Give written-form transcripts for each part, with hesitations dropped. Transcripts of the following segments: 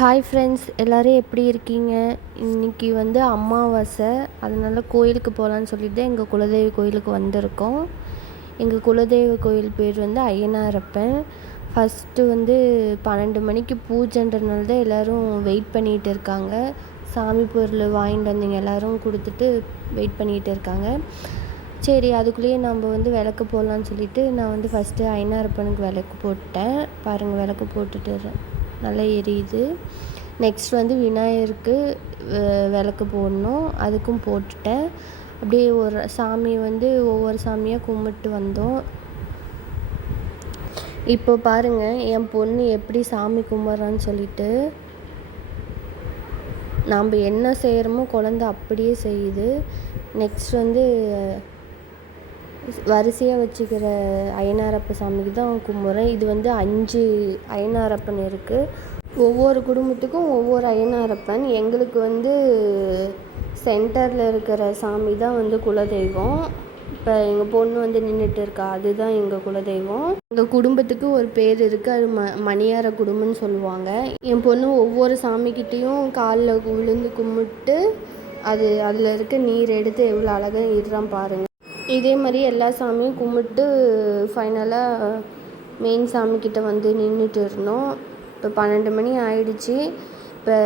Hi friends, எல்லோரும் எப்படி இருக்கீங்க? இன்றைக்கி வந்து அமாவாசை, அதனால் கோயிலுக்கு போகலான்னு சொல்லிட்டு எங்கள் குலதெய்வ கோயிலுக்கு வந்திருக்கோம். எங்கள் குலதெய்வ கோயில் பேர் வந்து ஐயனாரப்பன். ஃபஸ்ட்டு வந்து 12 மணிக்கு பூஜைன்றனால தான் எல்லோரும் வெயிட் பண்ணிகிட்டு இருக்காங்க. சாமி பொருள் வாங்கிட்டு வந்தீங்க எல்லோரும் கொடுத்துட்டு வெயிட் பண்ணிகிட்டு இருக்காங்க. சரி, அதுக்குள்ளேயே நம்ம வந்து விளக்கு போடலான்னு சொல்லிவிட்டு நான் வந்து ஃபஸ்ட்டு ஐயனாரப்பனுக்கு விளக்கு போட்டேன். பாருங்கள், விளக்கு போட்டுட்டு நல்லா எரியுது. நெக்ஸ்ட் வந்து விநாயகருக்கு விளக்கு போடணும், அதுக்கும் போட்டுட்டேன். அப்படியே ஒரு சாமி வந்து ஒவ்வொரு சாமியாக கும்பிட்டு வந்தோம். இப்போ பாருங்கள், என் பொண்ணு எப்படி சாமி கும்பிட்றான்னு சொல்லிட்டு. நாம் என்ன செய்கிறோமோ குழந்தை அப்படியே செய்யுது. நெக்ஸ்ட் வந்து வரிசையாக வச்சுக்கிற ஐயனாரப்ப சாமிக்கு தான் கும்பிட்றேன். இது வந்து 5 ஐயனாரப்பன் இருக்குது. ஒவ்வொரு குடும்பத்துக்கும் ஒவ்வொரு ஐயனாரப்பன். எங்களுக்கு வந்து சென்டரில் இருக்கிற சாமி தான் வந்து குலதெய்வம். இப்போ எங்கள் பொண்ணு வந்து நின்றுட்டு இருக்கா, அதுதான் எங்கள் குலதெய்வம். எங்கள் குடும்பத்துக்கு ஒரு பேர் இருக்குது, அது மணியார குடும்பம்னு சொல்லுவாங்க. என் பொண்ணு ஒவ்வொரு சாமிக்கிட்டேயும் காலில் விழுந்து கும்பிட்டு அதில் இருக்க நீர் எடுத்து எவ்வளோ அழகாக இடுறான் பாருங்கள். இதே மாதிரி எல்லா சாமியும் கும்பிட்டு ஃபைனலாக மெயின் சாமிக்கிட்ட வந்து நின்றுட்டு இருந்தோம். இப்போ 12 மணி ஆயிடுச்சு. இப்போ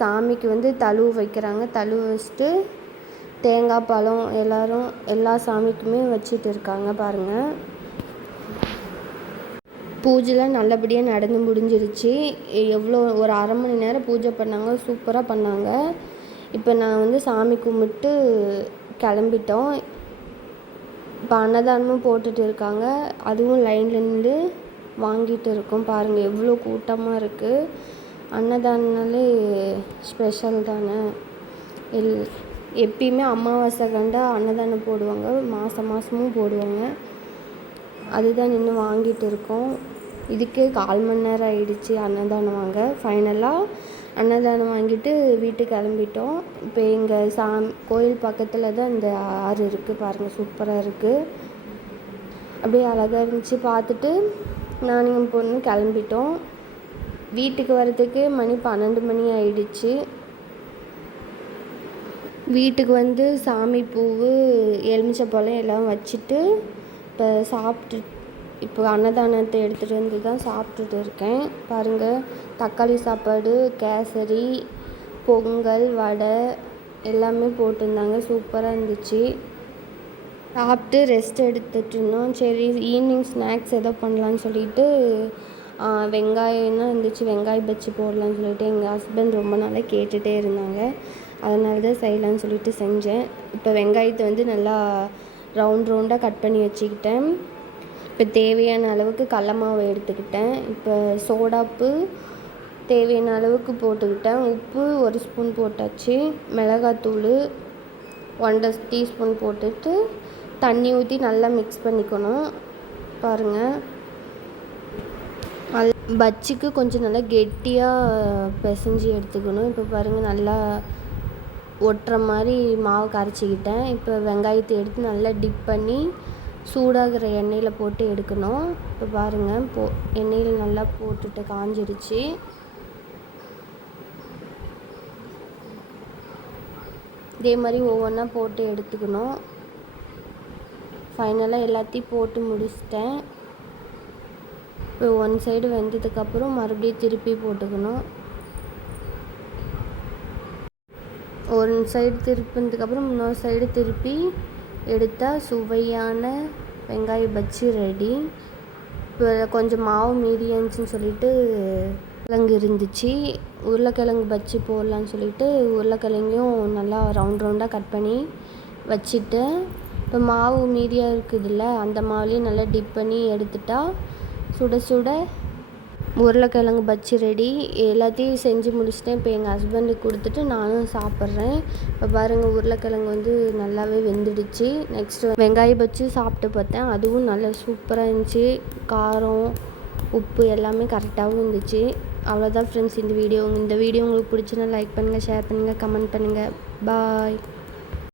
சாமிக்கு வந்து தழுவு வைக்கிறாங்க. தழுவு வச்சுட்டு தேங்காய் பழம் எல்லா சாமிக்குமே வச்சுட்டு இருக்காங்க பாருங்கள். பூஜைலாம் நல்லபடியாக நடந்து முடிஞ்சிருச்சு. எவ்வளோ ஒரு 1/2 மணி நேரம் பூஜை பண்ணாங்க, சூப்பராக பண்ணாங்க. இப்போ நான் வந்து சாமி கும்பிட்டு கிளம்பிட்டோம். இப்போ அன்னதானமும் போட்டுட்டு இருக்காங்க, அதுவும் லைனில் நின்று வாங்கிட்டு இருக்கோம். பாருங்கள் எவ்வளோ கூட்டமாக இருக்குது. அன்னதானம்னாலே ஸ்பெஷல் தானே. எப்பயுமே அமாவாசை கண்டா அன்னதானம் போடுவாங்க, மாதமும் போடுவாங்க. அதுதான் நின்று வாங்கிட்டு இருக்கோம். இதுக்கே 1/4 மணி நேரம் ஆகிடுச்சு அன்னதானம் வாங்க. ஃபைனலாக அன்னதானம் வாங்கிட்டு வீட்டுக்கு கிளம்பிட்டோம். இப்போ எங்கள் கோயில் பக்கத்தில் தான் இந்த ஆறு இருக்குது பாருங்கள், சூப்பராக இருக்குது. அப்படியே அழகாக இருந்துச்சு பார்த்துட்டு நான் என் பொண்ணு கிளம்பிட்டோம். வீட்டுக்கு வரத்துக்கு மணி 12 மணி ஆயிடுச்சு. வீட்டுக்கு வந்து சாமி பூவு எலுமிச்சப்பழம் எல்லாம் வச்சுட்டு இப்போ அன்னதானத்தை எடுத்துகிட்டு வந்து தான் சாப்பிட்டுட்டு இருக்கேன். பாருங்கள், தக்காளி சாப்பாடு, கேசரி, பொங்கல், வடை எல்லாமே போட்டிருந்தாங்க, சூப்பராக இருந்துச்சு. சாப்பிட்டு ரெஸ்ட் எடுத்துகிட்டு இருந்தோம். சரி, ஈவினிங் ஸ்நாக்ஸ் எதோ பண்ணலான்னு சொல்லிட்டு வெங்காயம் தான் இருந்துச்சு, வெங்காய பஜ்ஜி போடலான்னு சொல்லிட்டு எங்கள் ஹஸ்பண்ட் ரொம்ப நாளாக கேட்டுகிட்டே இருந்தாங்க. அதனால தான் செய்யலான்னு சொல்லிட்டு செஞ்சேன். இப்போ வெங்காயத்தை வந்து நல்லா ரவுண்டாக கட் பண்ணி வச்சுக்கிட்டேன். இப்போ தேவையான அளவுக்கு கடல மாவு எடுத்துக்கிட்டேன். இப்போ சோடாப்பு தேவையான அளவுக்கு போட்டுக்கிட்டேன். உப்பு 1 ஸ்பூன் போட்டாச்சு. மிளகாத்தூள் 1/2 டீஸ்பூன் போட்டுட்டு தண்ணி ஊற்றி நல்லா மிக்ஸ் பண்ணிக்கணும். பாருங்கள், பஜ்ஜிக்கு கொஞ்சம் நல்லா கெட்டியாக பிசைஞ்சு எடுத்துக்கணும். இப்போ பாருங்கள், நல்லா ஒட்டுற மாதிரி மாவு கரைச்சிக்கிட்டேன். இப்போ வெங்காயத்தை எடுத்து நல்லா டிப் பண்ணி சூடாகிற எண்ணெயில் போட்டு எடுக்கணும். இப்போ பாருங்கள், எண்ணெயில் நல்லா போட்டுட்டு காஞ்சிடுச்சு. இதே மாதிரி ஒவ்வொன்றா போட்டு எடுத்துக்கணும். ஃபைனலாக எல்லாத்தையும் போட்டு முடிச்சிட்டேன். இப்போ 1 சைடு வெந்ததுக்கப்புறம் மறுபடியும் திருப்பி போட்டுக்கணும். 1 சைடு திருப்பினதுக்கப்புறம் இன்னொரு சைடு திருப்பி எடுத்தால் சுவையான வெங்காய பஜ்ஜி ரெடி. இப்போ கொஞ்சம் மாவு மீதி இருந்துச்சுன்னு சொல்லிட்டு கிழங்கு இருந்துச்சு, உருளைக்கிழங்கு பஜ்ஜி போடலான்னு சொல்லிட்டு உருளைக்கிழங்கையும் நல்லா ரவுண்டாக கட் பண்ணி வச்சுட்டேன். இப்போ மாவு மீதியாக இருக்குதுல்ல, அந்த மாவுலேயும் நல்லா டிப் பண்ணி எடுத்துட்டா சுட சுட உருளைக்கிழங்கு பஜ்ஜி ரெடி. எல்லாத்தையும் செஞ்சு முடிச்சிட்டேன். இப்போ எங்கள் ஹஸ்பண்டுக்கு கொடுத்துட்டு நானும் சாப்பிட்றேன். இப்போ பாருங்கள், உருளைக்கிழங்கு வந்து நல்லாவே வெந்துடுச்சு. நெக்ஸ்ட்டு வெங்காய பஜ்ஜி சாப்பிட்டு பார்த்தேன், அதுவும் நல்லா சூப்பராக இருந்துச்சு. காரம், உப்பு எல்லாமே கரெக்டாகவும் இருந்துச்சு. அவ்வளோதான் ஃப்ரெண்ட்ஸ் இந்த வீடியோ உங்களுக்கு பிடிச்சுன்னா லைக் பண்ணுங்கள், ஷேர் பண்ணுங்கள், கமெண்ட் பண்ணுங்கள். பாய்.